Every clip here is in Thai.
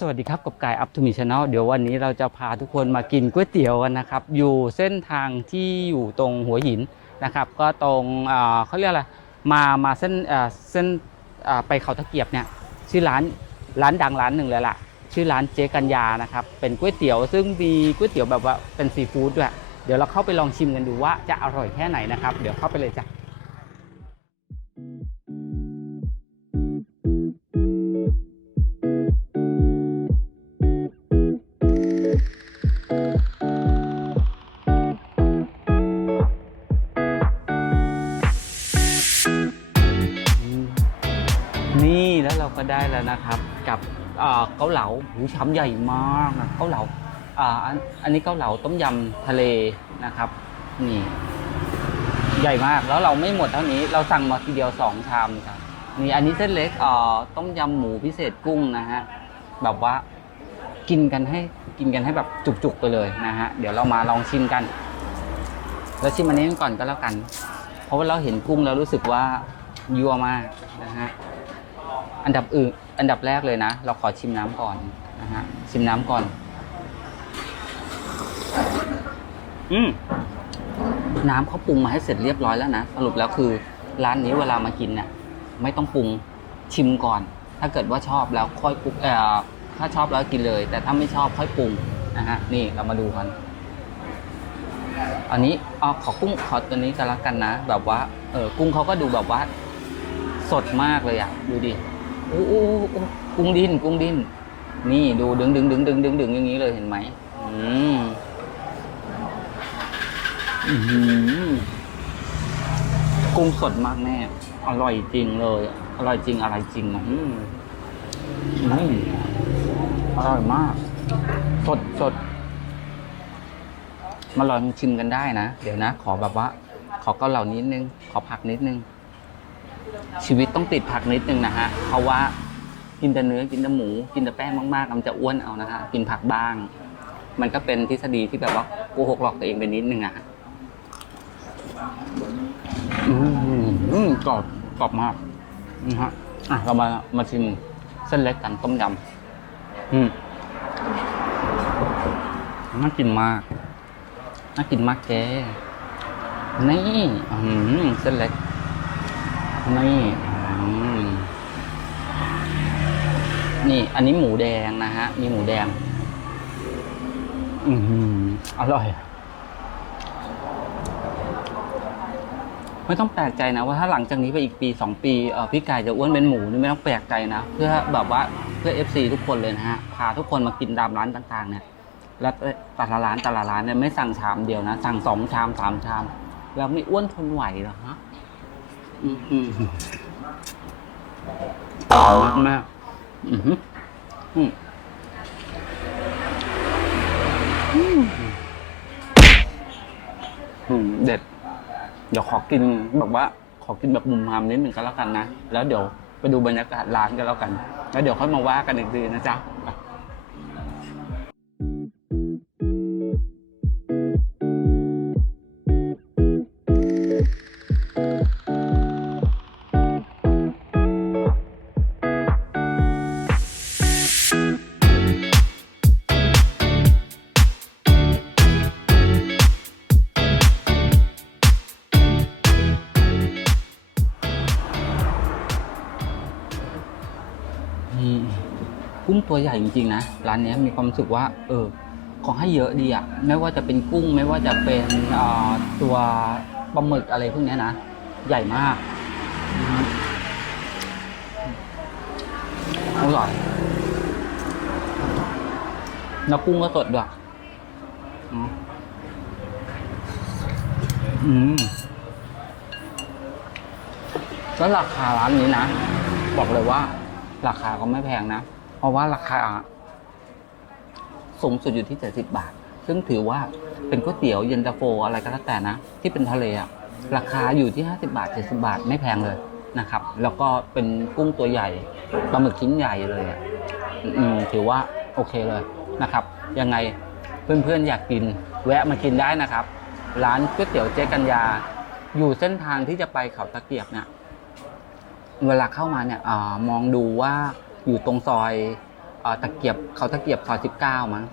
สวัสดีครับกับกายอัพทูมิชแนลเดี๋ยววันนี้เราจะพาทุกคนมากินก๋วยเตี๋ยวกันนะครับ อยู่เส้นทางที่อยู่ตรงหัวหินนะครับ ก็ตรงเขาเรียกอะไรมามาเส้นเส้นไปเขาตะเกียบเนี่ยชื่อร้านร้านดังร้านหนึ่งเลยล่ะ ชื่อร้านเจ๊กัญญานะครับ เป็นก๋วยเตี๋ยวซึ่งมีก๋วยเตี๋ยวแบบว่าเป็นซีฟู้ดด้วย เดี๋ยวเราเข้าไปลองชิมกันดูว่าจะอร่อยแค่ไหนนะครับ เดี๋ยวเข้าไปเลยจ้ะ ก็ได้แล้วนะครับ กับเกาเหลาหูชามใหญ่มากนะเกาเหลาอันนี้เกาเหลาต้มยำทะเลนะครับ นี่ ใหญ่มากแล้วเราไม่หมดเท่านี้เราสั่งมาทีเดียวสองชามครับนี่อันนี้เส้นเล็กต้มยำหมูพิเศษกุ้งนะฮะแบบว่ากินกันให้กินกันให้แบบจุกๆไปเลยนะฮะเดี๋ยวเรามาลองชิมกัน แล้วชิมอันนี้ก่อนก็แล้วกัน เพราะว่าเราเห็นกุ้งแล้วรู้สึกว่ายั่วมากนะฮะ อันดับอื่นอันดับแรกเลยนะ เราขอชิมน้ำก่อนนะฮะชิมน้ำก่อน อืมน้ำเขาปรุงมาให้เสร็จเรียบร้อยแล้วนะ สรุปแล้วคือ ร้านนี้เวลามากินเนี่ยไม่ต้องปรุงชิมก่อน ถ้าเกิดว่าชอบแล้วค่อยปรุงเอ่อถ้าชอบแล้วกินเลย แต่ถ้าไม่ชอบค่อยปรุงนะฮะนี่เรามาดูกันอันนี้เอาขอกุ้งขอตัวนี้กันละกันนะ แบบว่าเออกุ้งเขาก็ดูแบบว่า สดมากเลยอะดูดิ โอ้โอ้กุ้งดินกุ้งดิน นี่ดูดึงดึงดึงดึงดึงดึงอย่างนี้เลยเห็นไหมอืมอือหือกุ้งสดมากแน่อร่อยจริงเลย อร่อยจริงอะไรจริงอืมอืมอร่อยมาก สดสดมาลองชิมกันได้นะ เดี๋ยวนะ ขอแบบว่า ขอเกาเหลานิดนึง ขอผักนิดนึง ชีวิตต้องติดผักนิดนึงนะฮะเพราะว่ากินแต่เนื้อกินแต่หมู กินแต่แป้งมากๆมันจะอ้วนเอานะฮะกินผักบ้าง มันก็เป็นทฤษฎีที่แบบว่าโกหกหลอกตัวเองไปนิดนึงอะอืมกรอบกรอบมากนะฮะอะเรามามาชิมเส้นเล็กกันต้มยำอืมน่ากินมากน่ากินมากแกนี่อืมเส้นเล็ก นี่อืมนี่ อันนี้หมูแดงนะฮะ มีหมูแดง อืออร่อย ไม่ต้องแปลกใจนะว่าถ้าหลังจากนี้ไปอีกปีสองปีเออพี่ไก่จะอ้วนเป็นหมูนี่ไม่ต้องแปลกใจนะ เพื่อแบบว่าเพื่อ FC ทุกคนเลยนะฮะ พาทุกคนมากินตามร้านต่าง ๆ เนี่ย แล้วแต่ละร้านแต่ละร้านเนี่ยไม่สั่งชามเดียวนะ สั่งสองชามสามชาม แล้วไม่อ้วนทนไหวเหรอฮะ อืมอืมมากมากอืมอืมอืมเด็ด เดี๋ยวขอกินแบบว่า ขอกินแบบมุมมามนิดหนึ่งก็แล้วกันนะ แล้วเดี๋ยวไปดูบรรยากาศร้านกันแล้วกัน แล้วเดี๋ยวค่อยมาว่ากันอีกทีนะจ๊ะ กุ้งตัวใหญ่จริงๆนะร้านนี้มีความรู้สึกว่า เออของให้เยอะดีอะไม่ว่าจะเป็นกุ้งไม่ว่าจะเป็นออตัวปลาหมึกอะไรพวกนี้นะ ใหญ่มากอร่อยแล้วกุ้งก็สดด้วยอืมอืมแล้วราคาร้านนี้นะ บอกเลยว่า ราคาก็ไม่แพงนะ เพราะว่าราคาสูงสุดอยู่ที่ 70 บาท ซึ่งถือว่าเป็นก๋วยเตี๋ยวเย็นตาโฟอะไรก็แล้วแต่นะ ที่เป็นทะเลอะราคาอยู่ที่ 50 บาท 70 บาท ไม่แพงเลยนะครับ แล้วก็เป็นกุ้งตัวใหญ่ปลาหมึกชิ้นใหญ่เลยอะอืมถือว่าโอเคเลยนะครับ ยังไงเพื่อนๆอยากกิน แวะมากินได้นะครับ ร้านก๋วยเตี๋ยวเจ๊กัญญา อยู่เส้นทางที่จะไปเขาตะเกียบเนี่ยเวลาเข้ามาเนี่ยอมองดูว่า อยู่ตรงซอยตะเกียบเขาตะเกียบซอย 19 มั้ง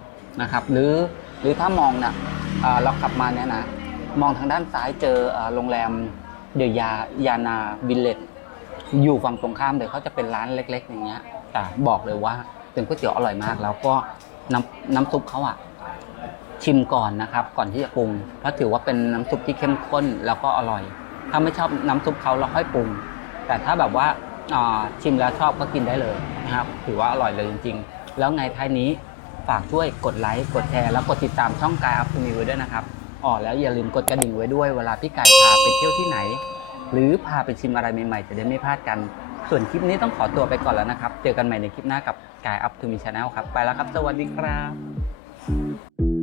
นะครับ หรือหรือถ้ามองนะอ่าเราขับมาเนี่ยนะมองทางด้านซ้ายเจอโรงแรมเดียยายานาวิลเลจอยู่ฝั่งตรงข้ามเลยเขาจะเป็นร้านเล็ก ๆ อย่างเงี้ย แต่บอกเลยว่าเป็นก๋วยเตี๋ยวอร่อยมาก แล้วก็น้ำน้ำซุปเขาอะชิมก่อนนะครับ ก่อนที่จะปรุง เพราะถือว่าเป็นน้ำซุปที่เข้มข้นแล้วก็อร่อย ถ้าไม่ชอบน้ำซุปเขาเราค่อยปรุง แต่ถ้าแบบว่า ชิมแล้วชอบก็กินได้เลยนะครับถือว่าอร่อยเลยจริง ๆ แล้วไงท้ายนี้ฝากช่วยกดไลค์กดแชร์แล้วกดติดตามช่องกายอัพทูมิวด้วยนะครับอ๋อแล้วอย่าลืมกดกระดิ่งไว้ด้วยเวลาพี่กายพาไปเที่ยวที่ไหน หรือพาไปชิมอะไรใหม่ๆจะได้ไม่พลาดกัน ส่วนคลิปนี้ต้องขอตัวไปก่อนแล้วนะครับ เจอกันใหม่ในคลิปหน้ากับกายอัพทูมิชแนลครับไปแล้วครับ สวัสดีครับ